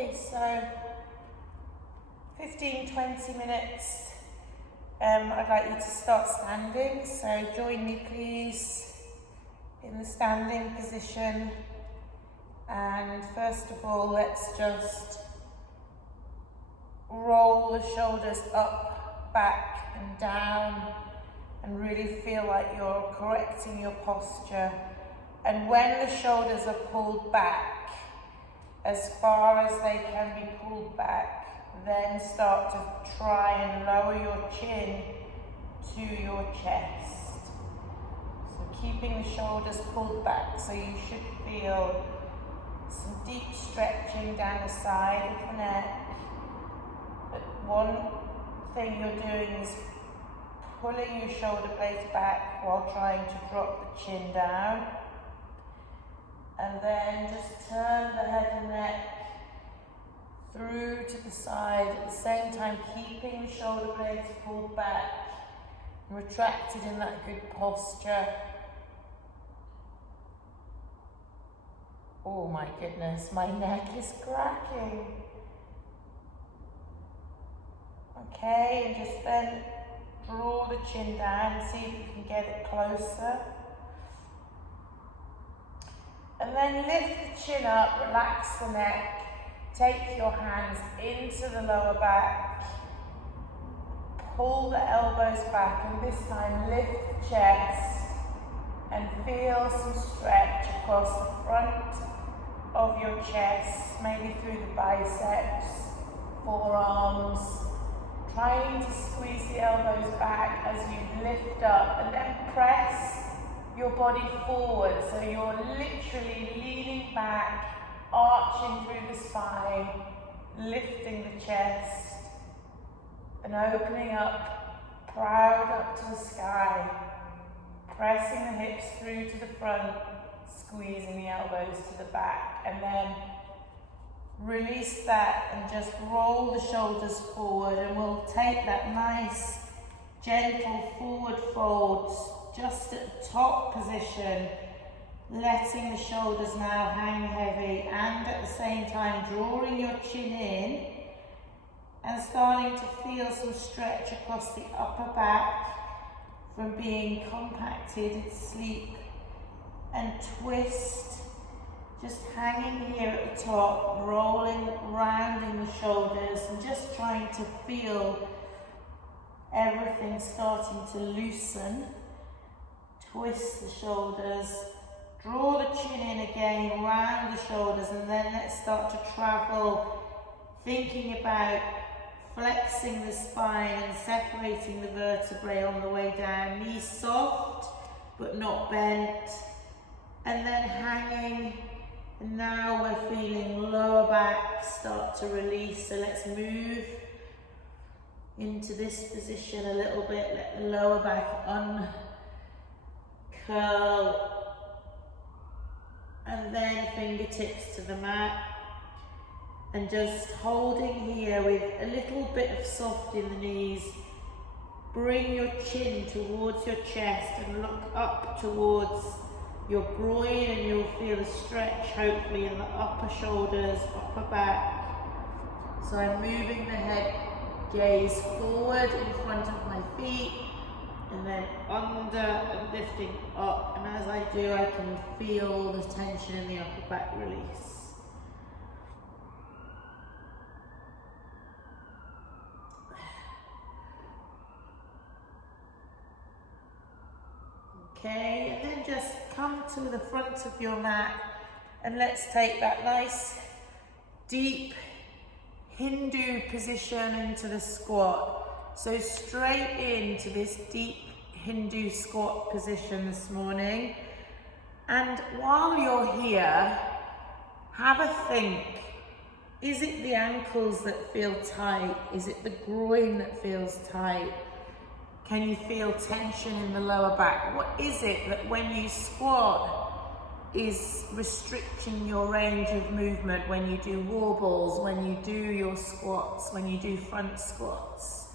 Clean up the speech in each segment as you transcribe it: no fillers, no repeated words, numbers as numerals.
Okay, so 15-20 minutes. I'd like you to start standing, so join me please in the standing position. And first of all, let's just roll the shoulders up, back and down, and really feel like you're correcting your posture. And when the shoulders are pulled back, as far as they can be pulled back, then start to try and lower your chin to your chest. So keeping the shoulders pulled back, so you should feel some deep stretching down the side of the neck. But one thing you're doing is pulling your shoulder blades back while trying to drop the chin down. And then just turn the head and neck through to the side, at the same time keeping the shoulder blades pulled back, retracted in that good posture. Oh my goodness, my neck is cracking. Okay, and just then draw the chin down and see if you can get it closer. And then lift the chin up, relax the neck, take your hands into the lower back, pull the elbows back, and this time lift the chest and feel some stretch across the front of your chest, maybe through the biceps, forearms, trying to squeeze the elbows back as you lift up, and then press your body forward, so you're literally leaning back, arching through the spine, lifting the chest, and opening up, proud up to the sky, pressing the hips through to the front, squeezing the elbows to the back, and then release that and just roll the shoulders forward, and we'll take that nice, gentle forward fold just at the top position, letting the shoulders now hang heavy, and at the same time drawing your chin in and starting to feel some stretch across the upper back from being compacted, sleep and twist, just hanging here at the top, rolling, rounding the shoulders and just trying to feel everything starting to loosen. Twist the shoulders, draw the chin in again, round the shoulders, and then let's start to travel, thinking about flexing the spine and separating the vertebrae on the way down. Knees soft, but not bent. And then hanging, and now we're feeling lower back start to release. So let's move into this position a little bit, let the lower back curl, and then fingertips to the mat, and just holding here with a little bit of soft in the knees. Bring your chin towards your chest and look up towards your groin, and you'll feel a stretch hopefully in the upper shoulders, upper back. So I'm moving the head gaze forward in front of my feet, and then under and lifting up, and as I do I can feel the tension in the upper back release. Okay, and then just come to the front of your mat, and let's take that nice deep Hindu position into the squat. So straight into this deep Hindu squat position this morning. And while you're here, have a think. Is it the ankles that feel tight? Is it the groin that feels tight? Can you feel tension in the lower back? What is it that when you squat is restricting your range of movement when you do wobbles, when you do your squats, when you do front squats?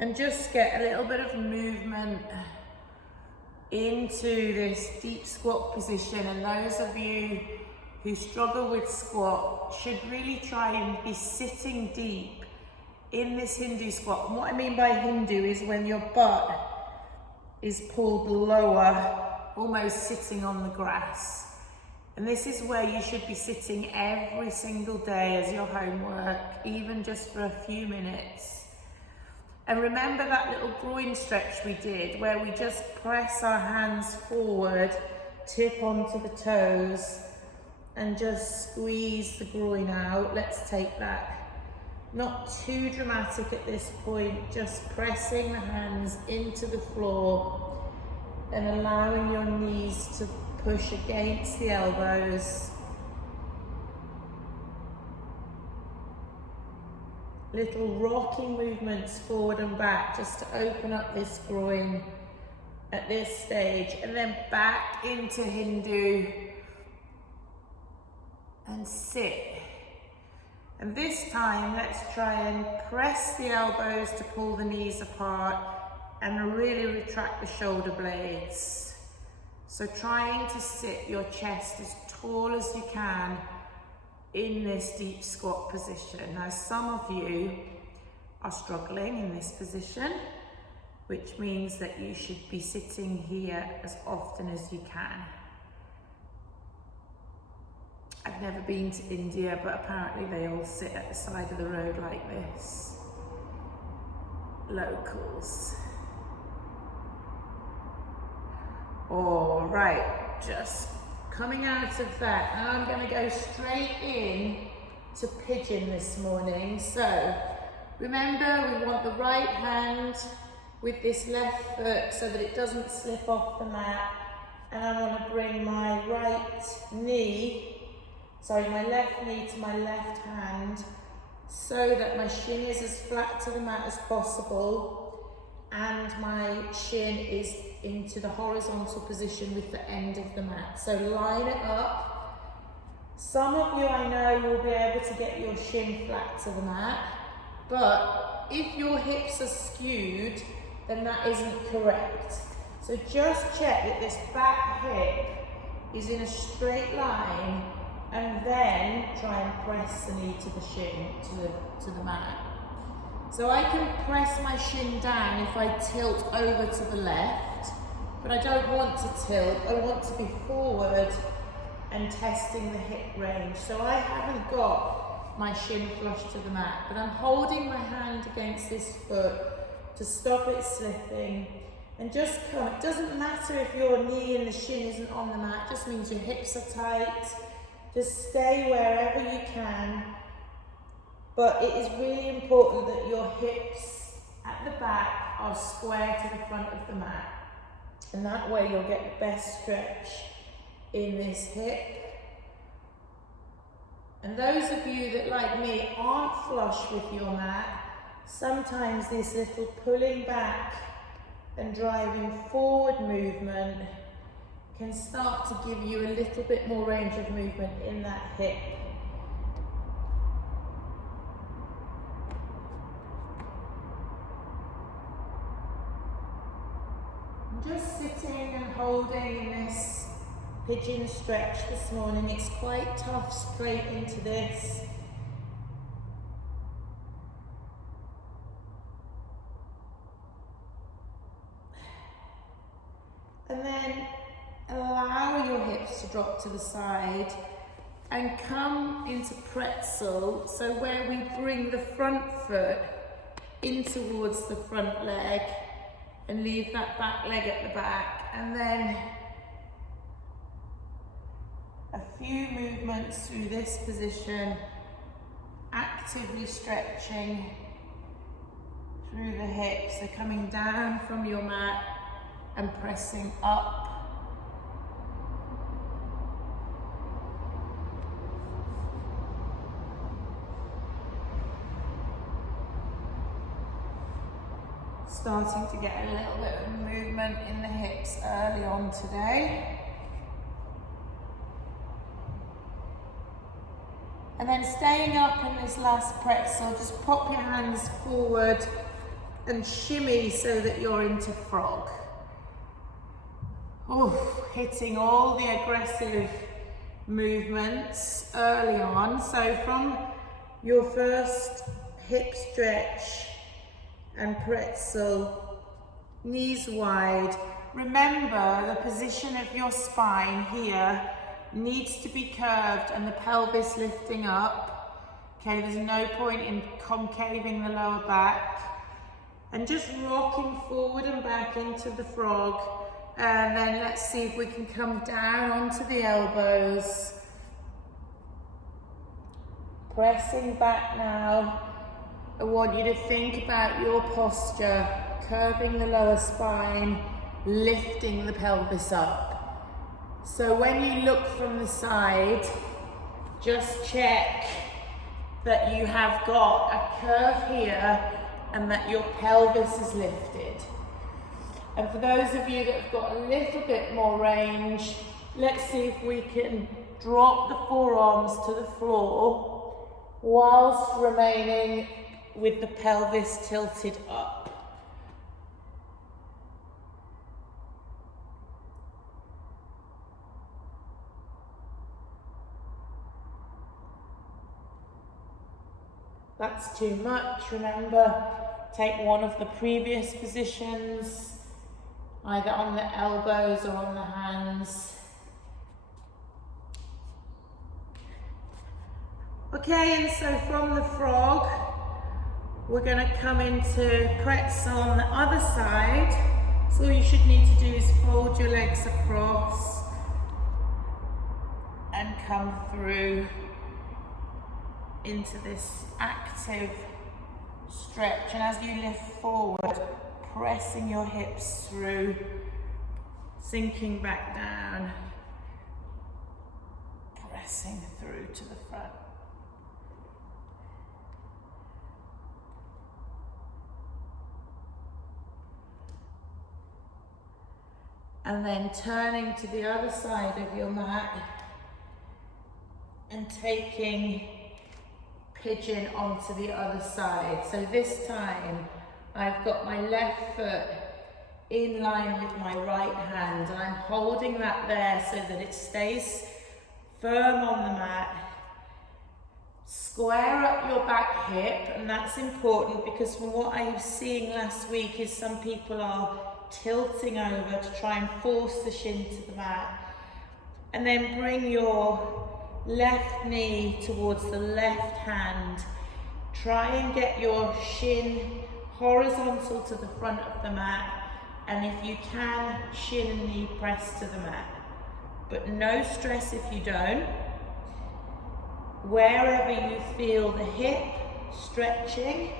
And just get a little bit of movement into this deep squat position. And those of you who struggle with squat should really try and be sitting deep in this Hindu squat. And what I mean by Hindu is when your butt is pulled lower, almost sitting on the grass. And this is where you should be sitting every single day as your homework, even just for a few minutes. And remember that little groin stretch we did where we just press our hands forward, tip onto the toes, and just squeeze the groin out. Let's take that. Not too dramatic at this point, just pressing the hands into the floor and allowing your knees to push against the elbows. Little rocking movements forward and back just to open up this groin at this stage, and then back into Hindu and sit. And this time let's try and press the elbows to pull the knees apart and really retract the shoulder blades. So trying to sit your chest as tall as you can in this deep squat position. Now some of you are struggling in this position, which means that you should be sitting here as often as you can. I've never been to India, but apparently they all sit at the side of the road like this. Locals. All right, just coming out of that. Now I'm going to go straight in to pigeon this morning. So remember, we want the right hand with this left foot so that it doesn't slip off the mat. And I want to bring my my left knee to my left hand so that my shin is as flat to the mat as possible and my shin is into the horizontal position with the end of the mat. So line it up. Some of you I know will be able to get your shin flat to the mat, but if your hips are skewed, then that isn't correct. So just check that this back hip is in a straight line, and then try and press the knee to the shin, to the mat. So I can press my shin down if I tilt over to the left, but I don't want to tilt. I want to be forward and testing the hip range. So I haven't got my shin flush to the mat, but I'm holding my hand against this foot to stop it slipping. And just come. It doesn't matter if your knee and the shin isn't on the mat, it just means your hips are tight. Just stay wherever you can. But it is really important that your hips at the back are square to the front of the mat. And that way you'll get the best stretch in this hip. And those of you that, like me, aren't flush with your mat, sometimes this little pulling back and driving forward movement can start to give you a little bit more range of movement in that hip. I'm just sitting and holding in this pigeon stretch this morning. It's quite tough straight into this. And then allow your hips to drop to the side and come into pretzel, so where we bring the front foot in towards the front leg and leave that back leg at the back, and then a few movements through this position, actively stretching through the hips, so coming down from your mat and pressing up. Starting to get a little bit of movement in the hips early on today. And then staying up in this last pretzel, just pop your hands forward and shimmy so that you're into frog. Oh, hitting all the aggressive movements early on. So from your first hip stretch and pretzel, knees wide, remember the position of your spine here needs to be curved and the pelvis lifting up. Okay, there's no point in concaving the lower back. And just rocking forward and back into the frog. And then let's see if we can come down onto the elbows. Pressing back now. I want you to think about your posture, curving the lower spine, lifting the pelvis up. So when you look from the side, just check that you have got a curve here and that your pelvis is lifted. And for those of you that have got a little bit more range, let's see if we can drop the forearms to the floor whilst remaining with the pelvis tilted up. That's too much. Remember, take one of the previous positions, either on the elbows or on the hands. Okay, and so from the frog, we're going to come into pretzel on the other side. So all you should need to do is fold your legs across and come through into this active stretch. And as you lift forward, pressing your hips through, sinking back down, pressing through to the front. And then turning to the other side of your mat and taking pigeon onto the other side. So this time I've got my left foot in line with my right hand and I'm holding that there so that it stays firm on the mat. Square up your back hip, and that's important because from what I was seeing last week is some people are tilting over to try and force the shin to the mat. And then bring your left knee towards the left hand. Try and get your shin horizontal to the front of the mat, and if you can, shin and knee press to the mat. But no stress if you don't. Wherever you feel the hip stretching,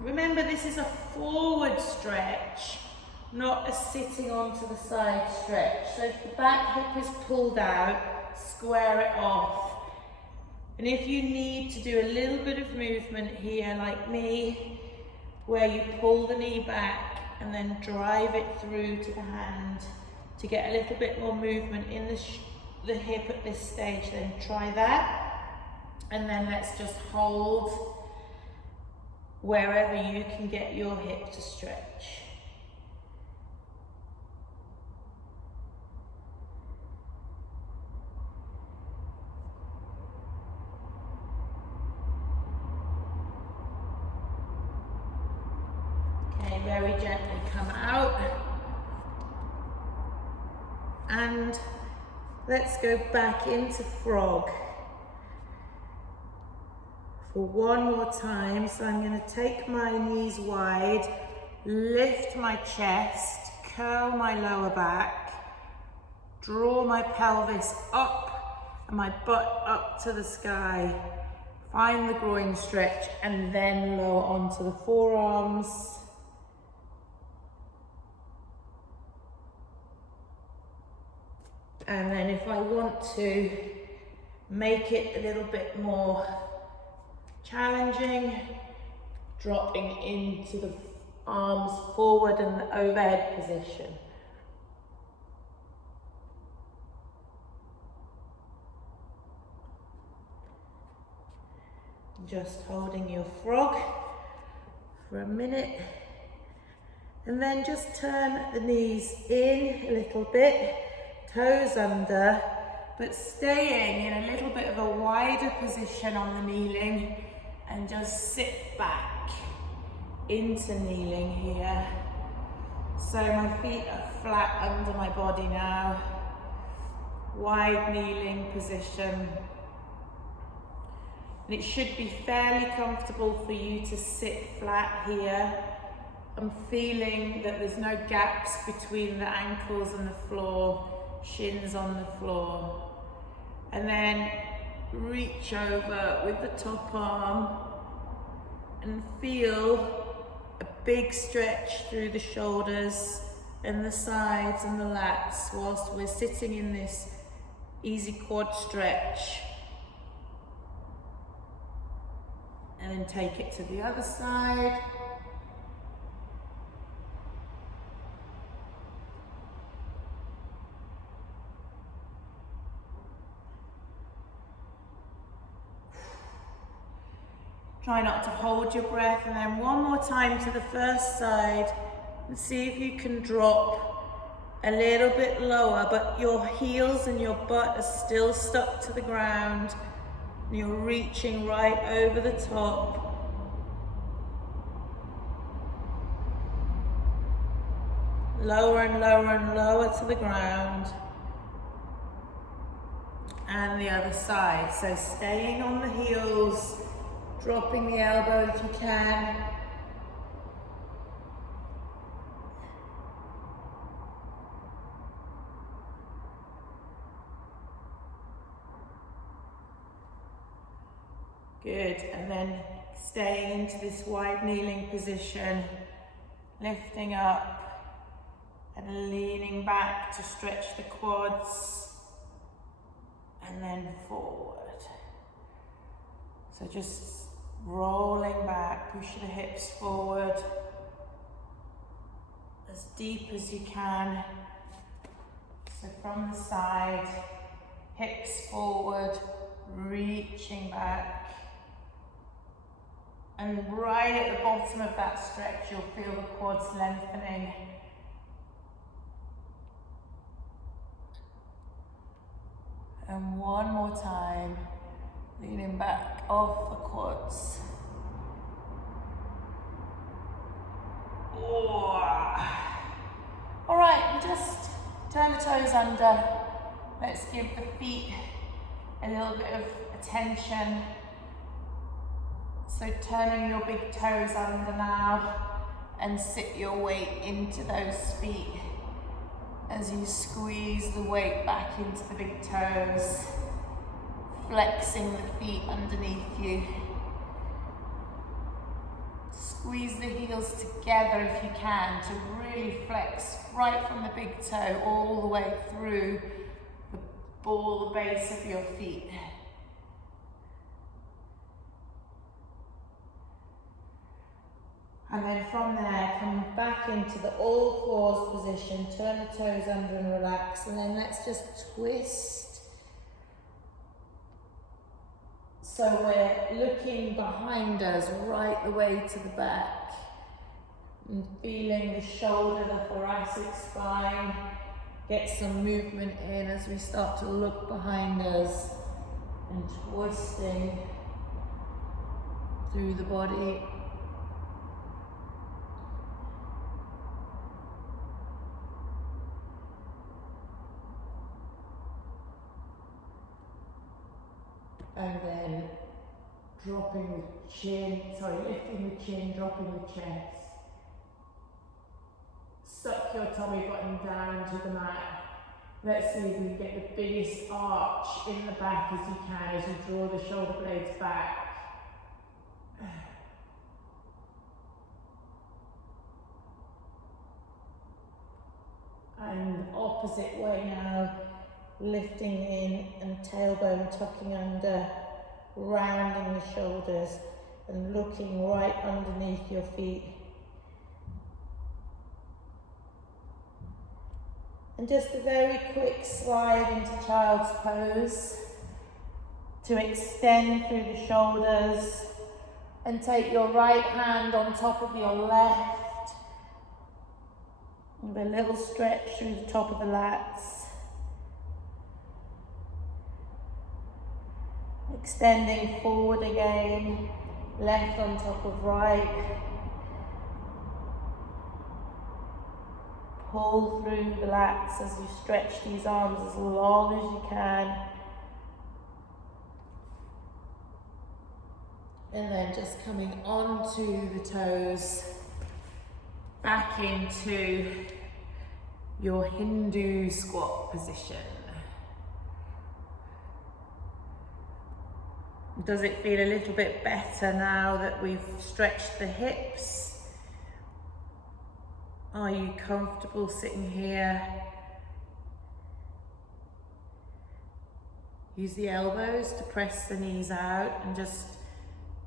remember this is a forward stretch, not a sitting onto the side stretch. So if the back hip is pulled out, square it off. And if you need to do a little bit of movement here, like me, where you pull the knee back and then drive it through to the hand to get a little bit more movement in the hip at this stage, then try that. And then let's just hold wherever you can get your hip to stretch. Okay, very gently come out. And let's go back into frog for one more time. So I'm going to take my knees wide, lift my chest, curl my lower back, draw my pelvis up and my butt up to the sky, find the groin stretch, and then lower onto the forearms. And then if I want to make it a little bit more challenging, dropping into the arms forward in the overhead position. Just holding your frog for a minute. And then just turn the knees in a little bit, toes under, but staying in a little bit of a wider position on the kneeling, and just sit back into kneeling here. So my feet are flat under my body now, wide kneeling position. And it should be fairly comfortable for you to sit flat here. I'm feeling that there's no gaps between the ankles and the floor, shins on the floor. And then reach over with the top arm and feel a big stretch through the shoulders and the sides and the lats whilst we're sitting in this easy quad stretch. And then take it to the other side. Try not to hold your breath, and then one more time to the first side, and see if you can drop a little bit lower, but your heels and your butt are still stuck to the ground. And you're reaching right over the top. Lower and lower and lower to the ground. And the other side. So staying on the heels, dropping the elbow if you can. Good, and then staying into this wide kneeling position, lifting up and leaning back to stretch the quads, and then forward. So just rolling back, push the hips forward as deep as you can. So from the side, hips forward, reaching back. And right at the bottom of that stretch, you'll feel the quads lengthening. And one more time, leaning back off the quads. All right, just turn the toes under. Let's give the feet a little bit of attention. So turning your big toes under now, and sit your weight into those feet as you squeeze the weight back into the big toes, flexing the feet underneath you. Squeeze the heels together if you can to really flex right from the big toe all the way through the ball, the base of your feet. And then from there, come back into the all fours position, turn the toes under and relax, and then let's just twist. So we're looking behind us, right the way to the back, and feeling the shoulder, the thoracic spine, get some movement in as we start to look behind us, and twisting through the body. And then dropping the chin, lifting the chin, dropping the chest. Suck your tummy button down to the mat. Let's see if we get the biggest arch in the back as you can as you draw the shoulder blades back. And opposite way now. Lifting in and tailbone tucking under, rounding the shoulders and looking right underneath your feet. And just a very quick slide into child's pose to extend through the shoulders, and take your right hand on top of your left with a little stretch through the top of the lats. Extending forward again, left on top of right. Pull through the lats as you stretch these arms as long as you can. And then just coming onto the toes, back into your Hindu squat position. Does it feel a little bit better now that we've stretched the hips? Are you comfortable sitting here? Use the elbows to press the knees out and just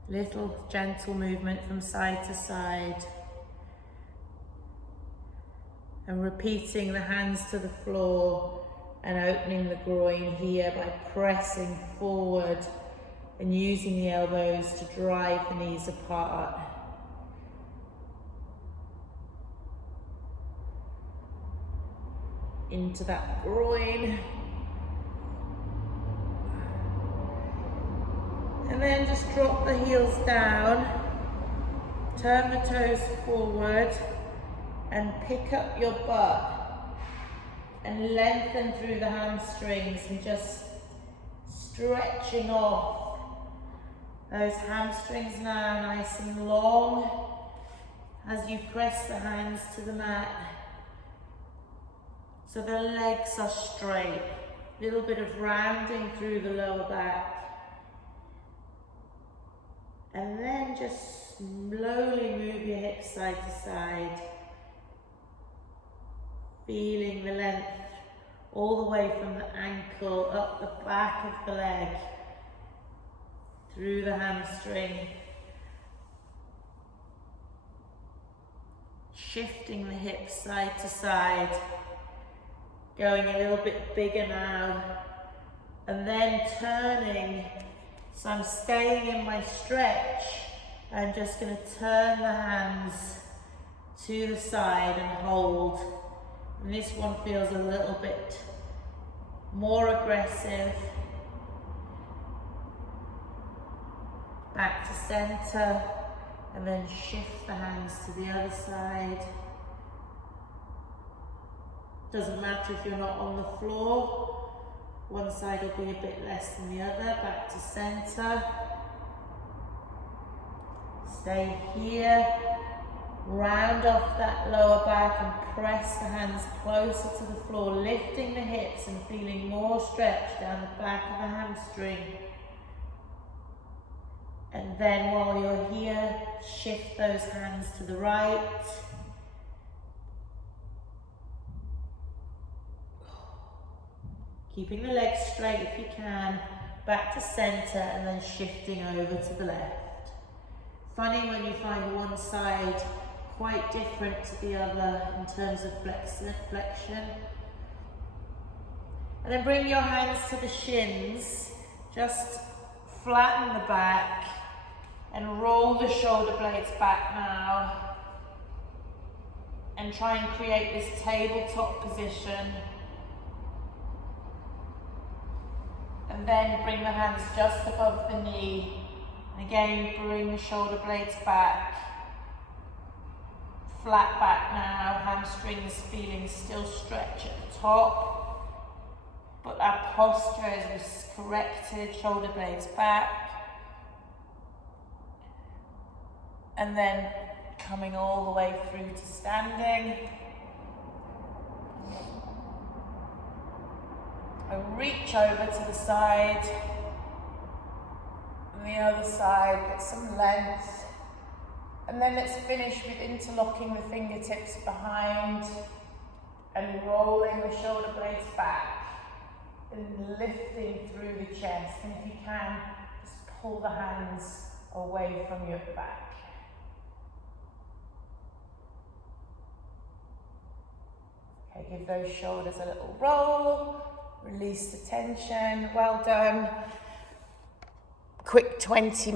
little gentle movement from side to side. And repeating the hands to the floor and opening the groin here by pressing forward and using the elbows to drive the knees apart. Into that groin. And then just drop the heels down, turn the toes forward and pick up your butt and lengthen through the hamstrings and just stretching off. Those hamstrings now nice and long as you press the hands to the mat. So the legs are straight. A little bit of rounding through the lower back. And then just slowly move your hips side to side. Feeling the length all the way from the ankle up the back of the leg. Through the hamstring. Shifting the hips side to side. Going a little bit bigger now. And then turning. So I'm staying in my stretch. I'm just going to turn the hands to the side and hold. And this one feels a little bit more aggressive. Back to center, and then shift the hands to the other side. Doesn't matter if you're not on the floor. One side will be a bit less than the other. Back to center. Stay here. Round off that lower back and press the hands closer to the floor, lifting the hips and feeling more stretch down the back of the hamstring. And then while you're here, shift those hands to the right. Keeping the legs straight if you can, back to center and then shifting over to the left. Funny when you find one side quite different to the other in terms of flexion. And then bring your hands to the shins, just flatten the back and roll the shoulder blades back now. And try and create this tabletop position. And then bring the hands just above the knee. And again, bring the shoulder blades back. Flat back now, hamstrings feeling still stretch at the top. But our posture is corrected, shoulder blades back. And then coming all the way through to standing. And reach over to the side. And the other side, get some length. And then let's finish with interlocking the fingertips behind and rolling the shoulder blades back and lifting through the chest. And if you can, just pull the hands away from your back. Okay, give those shoulders a little roll, release the tension, well done. Quick 20 minutes.